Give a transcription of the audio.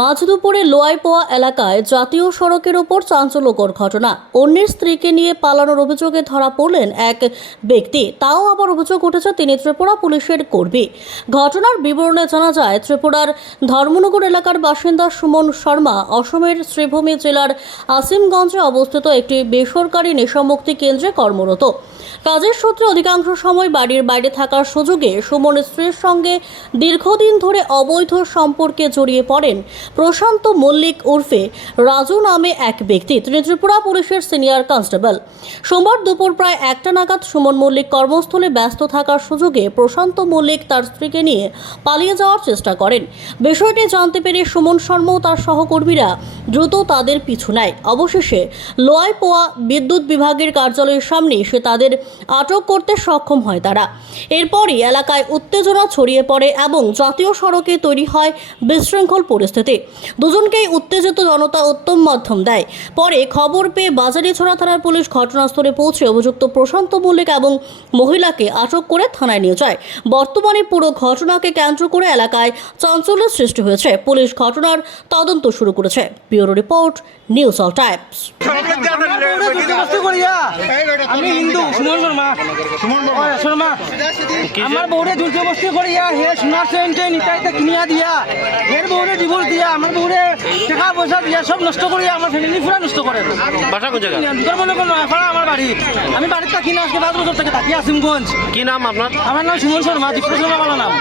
মাঝ দুপুরে লোয়াইপোয়া এলাকায় জাতীয় সড়কের ওপর চাঞ্চল্যকর ঘটনা। অন্যের স্ত্রীকে নিয়ে পালানোর অভিযোগে ধরা পড়লেন এক ব্যক্তি। তাও আবার অভিযোগ উঠেছে তিনি ত্রিপুরা পুলিশের কর্মী। ঘটনার বিবরণে জানা যায়, ত্রিপুরার ধর্মনগর এলাকার বাসিন্দা সুমন শর্মা অসমের শ্রীভূমি জেলার আসিমগঞ্জে অবস্থিত একটি বেসরকারি নেশামুক্তি কেন্দ্রে কর্মরত। কাজের সূত্রে অধিকাংশ সময় বাড়ির বাইরে থাকার সুযোগে সুমনের স্ত্রীর সঙ্গে দীর্ঘদিন ধরে অবৈধ সম্পর্কে জড়িয়ে পড়েন প্রশান্ত মল্লিক ওরফে রাজু নামে এক ব্যক্তি। তিনি ত্রিপুরা পুলিশের সিনিয়র কনস্টেবল। সোমবার দুপুর প্রায় 1টা নাগাদ সুমন মল্লিক কর্মস্থলে ব্যস্ত থাকার সুযোগে প্রশান্ত মল্লিক তার স্ত্রীকে নিয়ে পালিয়ে যাওয়ার চেষ্টা করেন। বিষয়টি জানতে পেরে সুমন শর্মা ও তার সহকর্মীরা দ্রুত তাদের পিছু নেয়। অবশেষে লোয়াইপোয়া বিদ্যুৎ বিভাগের কার্যালয়ের সামনে এসে তাদের আটক করতে সক্ষম হয় তারা। এরপরই এলাকায় উত্তেজনা ছড়িয়ে পড়ে এবং জাতীয় সড়কে তৈরি হয় বিশৃঙ্খল পরিস্থিতি। দুজনকেই উত্তেজিত জনতা উত্তম মাধ্যম দেয়। পরে খবর পেয়ে বাজারিছড়া থানার পুলিশ ঘটনাস্থলে পৌঁছে অভিযুক্ত প্রশান্ত মল্লিক এবং মহিলাকে আটক করে থানায় নিয়ে যায়। বর্তমানে পুরো ঘটনাকে কেন্দ্র করে এলাকায় চাঞ্চল্যের সৃষ্টি হয়েছে। পুলিশ ঘটনার তদন্ত শুরু করেছে। Bureau report, news all Times. আমি হিন্দু সুমন শর্মা আমার বউরে দুর্যোগস্তি করিয়া হে সোনার চেনটে নিতাইতে কিনিয়া দিয়া এর বউরে ডিভোর্স দিয়া আমার বউরে টাকা পয়সা দিয়া সব নষ্ট করিয়া আমার ফ্যামিলি পুরা নষ্ট করে। বাসা কোন জায়গা? মনে কোনো আমার বাড়ি। আমি বাড়িতে থাকি না, আজকে 5 বছর থেকে থাকি আসিমগঞ্জ। কি নাম আপনার? আমার নাম সুমন শর্মা, দীপ্ত শর্মা নাম।